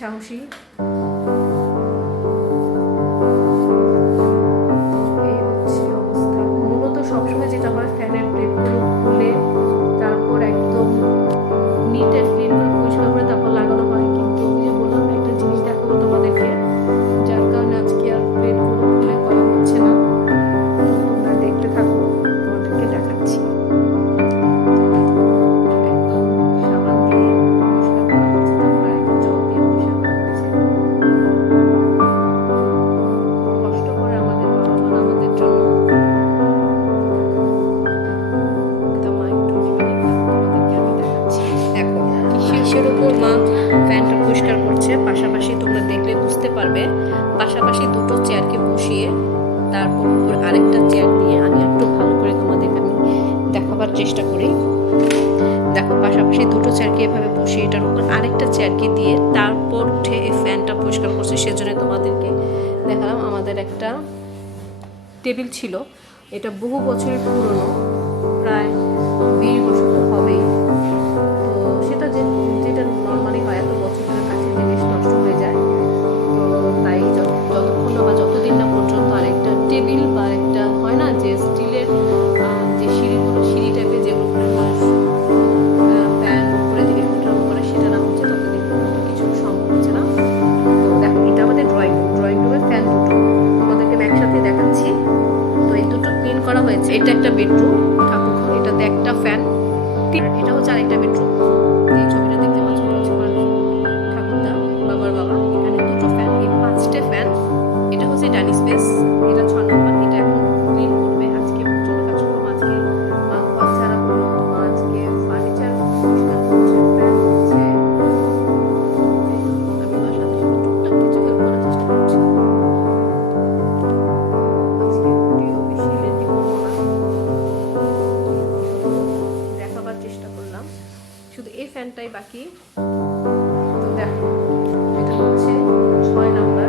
সাহসী। এই হচ্ছে অবস্থা। মূলত সবসময় যেটা হয়, ফ্যানের প্লেটগুলো খুলে তারপর একদম নিট অ্যান্ড ক্লিন করে পরিষ্কার করে তারপর লাগানো হয়। কিন্তু ওই যে বললাম একটা জিনিস দেখাবো তোমাদেরকে, যার কারণে আজকে আর প্লেটগুলো খুলে করা হচ্ছে না। তোমরা দেখতে থাকো, তোমাদেরকে দেখাচ্ছি। একদম সাবান দিয়ে পরিষ্কার করা হচ্ছে, তারপর একদম জল দিয়ে পরিষ্কার করা হচ্ছে। কষ্ট করে আমাদের বাবা মারা আমাদের জন্য। এটা মা একটু দিবেন, তোমাদেরকে আমি দেখাচ্ছি। দেখো শীর্ষের উপর মা ফ্যানটা পরিষ্কার করছে, পাশাপাশি তোমরা দেখলে বুঝতে পারবে পাশাপাশি দুটো চেয়ারকে বসিয়ে তারপর উপর আরেকটা চেয়ার দিয়ে আমি একটু ভালো করে তোমাদেরকে আমি দেখাবার চেষ্টা করি। দেখো পাশাপাশি দুটো চেয়ারকে এভাবে বসিয়ে এটার উপর আরেকটা চেয়ারকে দিয়ে তারপর উঠে এই ফ্যানটা পরিষ্কার করছে। সেজন্য তোমাদেরকে দেখালাম। আমাদের একটা টেবিল ছিল, এটা বহু বছরের পুরনো, প্রায় 20 বছর তো হবেই। তো সেটা যেটা নর্মালি হয়, এত বছরের কাছে জিনিস নষ্ট হয়ে যায়। তো তাই যতক্ষণ না বা যতদিন না পর্যন্ত আরেকটা টেবিল বা একটা হয় না যে স্টিলের যে সিঁড়িগুলো, সিঁড়ি টাইপের যেগুলো মানুষ ফ্যান উপরে থেকে উঠানো করে, সেটা না হচ্ছে ততদিন পর্যন্ত কিছু সম্ভব হচ্ছে না। তো দেখো এটা আমাদের ড্রয়িং রুমের ফ্যান দুটো, তোমাদেরকে আমি একসাথে দেখাচ্ছি। তো এই দুটো ক্লিন করা হয়েছে। এটা একটা বেডরুম, ঠাকুর ঘর, এটাতে একটা ফ্যান। এটা হচ্ছে আরেকটা বেডরুম। এই ছবিটা দেখতে পাচ্ছ, আমার ঠাকুরদা, বাবার বাবা। এখানে দুটো ফ্যান, এই 5টে ফ্যান। এটা হচ্ছে ডাইনিং স্পেস, এটা 6 নম্বর। এটা এখন ক্লিন করবে আজকে, ছোট কাজ করবো আজকে। মা ঘর ছাড়া হলো, মা আজকে ফার্নিচার পরিষ্কার করছে, ফ্যান হচ্ছে। আমি মার সাথে সাথে টুকটাক কিছু হেল্প করার চেষ্টা করছি। আজকে ভিডিও বেশি লেন্থি করবো না, দেখাবার চেষ্টা করলাম। শুধু এই ফ্যানটাই বাকি। তো দেখো এটা হচ্ছে 6 নাম্বার।